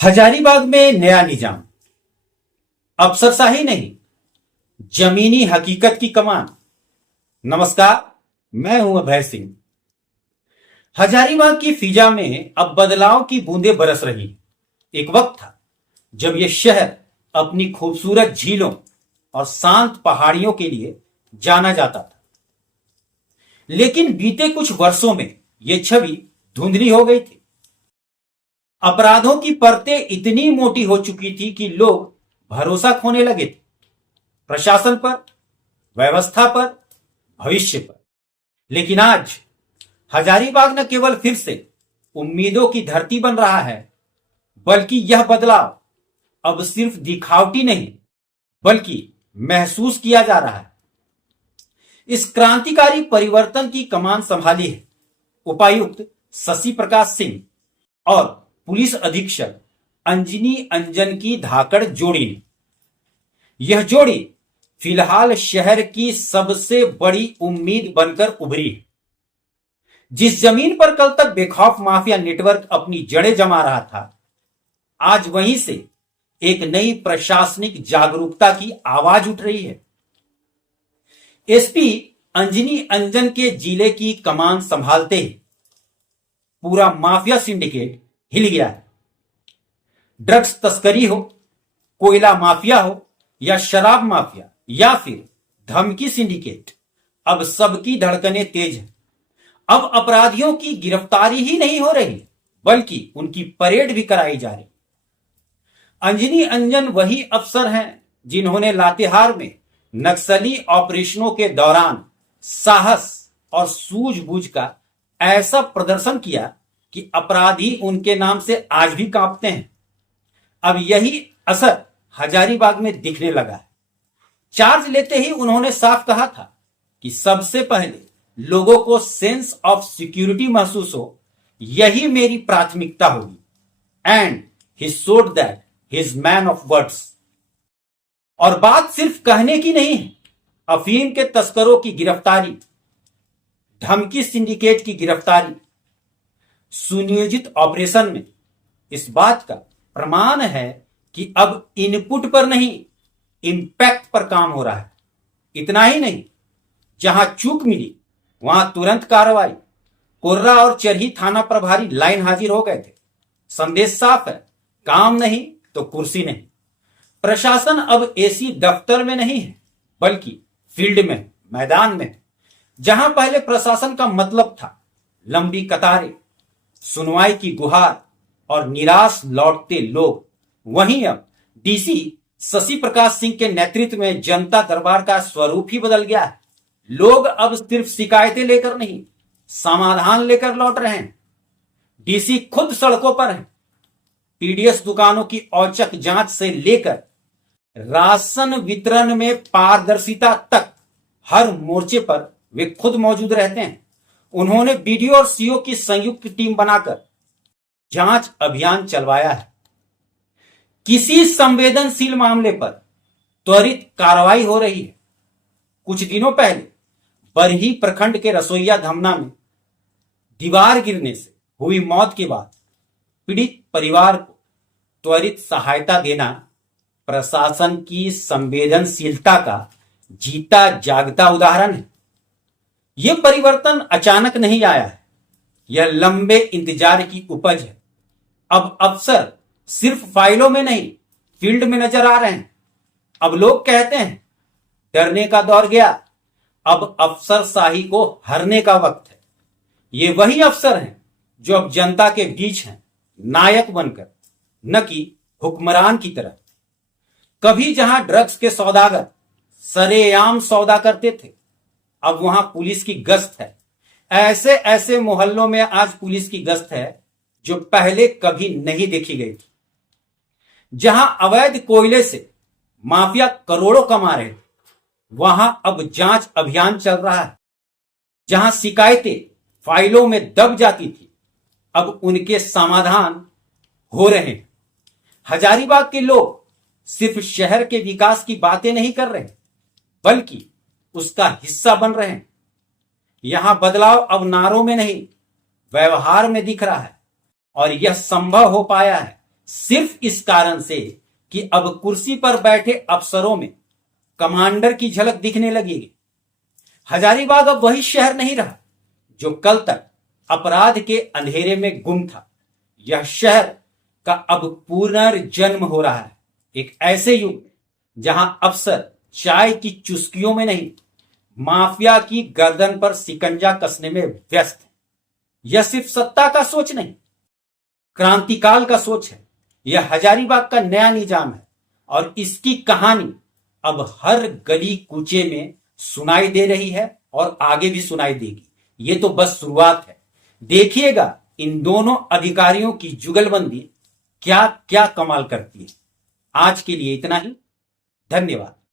हजारीबाग में नया निजाम, अफसरशाही नहीं, जमीनी हकीकत की कमान। नमस्कार, मैं हूं अभय सिंह। हजारीबाग की फिजा में अब बदलाव की बूंदें बरस रही। एक वक्त था जब यह शहर अपनी खूबसूरत झीलों और शांत पहाड़ियों के लिए जाना जाता था, लेकिन बीते कुछ वर्षों में यह छवि धुंधली हो गई थी। अपराधों की परतें इतनी मोटी हो चुकी थी कि लोग भरोसा खोने लगे थे, प्रशासन पर, व्यवस्था पर, भविष्य पर। लेकिन आज हजारीबाग न केवल फिर से उम्मीदों की धरती बन रहा है, बल्कि यह बदलाव अब सिर्फ दिखावटी नहीं, बल्कि महसूस किया जा रहा है। इस क्रांतिकारी परिवर्तन की कमान संभाली है उपायुक्त शशि प्रकाश सिंह और पुलिस अधीक्षक अंजनी अंजन की धाकड़ जोड़ी ने। यह जोड़ी फिलहाल शहर की सबसे बड़ी उम्मीद बनकर उभरी है। जिस जमीन पर कल तक बेखौफ माफिया नेटवर्क अपनी जड़ें जमा रहा था, आज वहीं से एक नई प्रशासनिक जागरूकता की आवाज उठ रही है। एसपी अंजनी अंजन के जिले की कमान संभालते ही पूरा माफिया सिंडिकेट हिल गया है। ड्रग्स तस्करी हो, कोयला माफिया हो, या शराब माफिया, या फिर धमकी सिंडिकेट, अब सबकी धड़कनें तेज हैं। अब अपराधियों की गिरफ्तारी ही नहीं हो रही, बल्कि उनकी परेड भी कराई जा रही। अंजनी अंजन वही अफसर हैं जिन्होंने लातेहार में नक्सली ऑपरेशनों के दौरान साहस और सूझबूझ का ऐसा प्रदर्शन किया कि अपराधी उनके नाम से आज भी कांपते हैं। अब यही असर हजारीबाग में दिखने लगा है। चार्ज लेते ही उन्होंने साफ कहा था कि सबसे पहले लोगों को सेंस ऑफ सिक्योरिटी महसूस हो, यही मेरी प्राथमिकता होगी। And he showed that he is man of words. और बात सिर्फ कहने की नहीं है। अफीम के तस्करों की गिरफ्तारी, धमकी सिंडिकेट की गिरफ्तारी सुनियोजित ऑपरेशन में इस बात का प्रमाण है कि अब इनपुट पर नहीं, इंपैक्ट पर काम हो रहा है। इतना ही नहीं, जहां चूक मिली वहां तुरंत कार्रवाई। कोर्रा और चरही थाना प्रभारी लाइन हाजिर हो गए थे। संदेश साफ है, काम नहीं तो कुर्सी नहीं। प्रशासन अब एसी दफ्तर में नहीं है, बल्कि फील्ड में, मैदान में। जहां पहले प्रशासन का मतलब था लंबी कतारें, सुनवाई की गुहार और निराश लौटते लोग, वहीं अब डीसी शशि प्रकाश सिंह के नेतृत्व में जनता दरबार का स्वरूप ही बदल गया है। लोग अब सिर्फ शिकायतें लेकर नहीं, समाधान लेकर लौट रहे हैं। डीसी खुद सड़कों पर हैं। पीडीएस दुकानों की औचक जांच से लेकर राशन वितरण में पारदर्शिता तक हर मोर्चे पर वे खुद मौजूद रहते हैं। उन्होंने बीडीओ और सीओ की संयुक्त टीम बनाकर जांच अभियान चलवाया है। किसी संवेदनशील मामले पर त्वरित कार्रवाई हो रही है। कुछ दिनों पहले बरही प्रखंड के रसोईया धमना में दीवार गिरने से हुई मौत के बाद पीड़ित परिवार को त्वरित सहायता देना प्रशासन की संवेदनशीलता का जीता जागता उदाहरण है। यह परिवर्तन अचानक नहीं आया है, यह लंबे इंतजार की उपज है। अब अफसर सिर्फ फाइलों में नहीं, फील्ड में नजर आ रहे हैं। अब लोग कहते हैं डरने का दौर गया, अब अफसरशाही को हरने का वक्त है। ये वही अफसर हैं जो अब जनता के बीच हैं, नायक बनकर, न कि हुक्मरान की तरह। कभी जहां ड्रग्स के सौदागर सरेआम सौदा करते थे, अब वहां पुलिस की गश्त है। ऐसे ऐसे मोहल्लों में आज पुलिस की गश्त है जो पहले कभी नहीं देखी गई थी। जहां अवैध कोयले से माफिया करोड़ों कमा रहे थे, वहां अब जांच अभियान चल रहा है। जहां शिकायतें फाइलों में दब जाती थी, अब उनके समाधान हो रहे हैं। हजारीबाग के लोग सिर्फ शहर के विकास की बातें नहीं कर रहे, बल्कि उसका हिस्सा बन रहे हैं। यहां बदलाव अब नारों में नहीं, व्यवहार में दिख रहा है। और यह संभव हो पाया है सिर्फ इस कारण से कि अब कुर्सी पर बैठे अफसरों में कमांडर की झलक दिखने लगेगी। हजारीबाग अब वही शहर नहीं रहा जो कल तक अपराध के अंधेरे में गुम था। यह शहर का अब पुनर्जन्म हो रहा है, एक ऐसे युग में जहां अफसर चाय की चुस्कियों में नहीं, माफिया की गर्दन पर सिकंजा कसने में व्यस्त है। यह सिर्फ सत्ता का सोच नहीं, क्रांतिकाल का सोच है। यह हजारीबाग का नया निजाम है और इसकी कहानी अब हर गली कूचे में सुनाई दे रही है और आगे भी सुनाई देगी। ये तो बस शुरुआत है। देखिएगा इन दोनों अधिकारियों की जुगलबंदी क्या क्या कमाल करती है। आज के लिए इतना ही। धन्यवाद।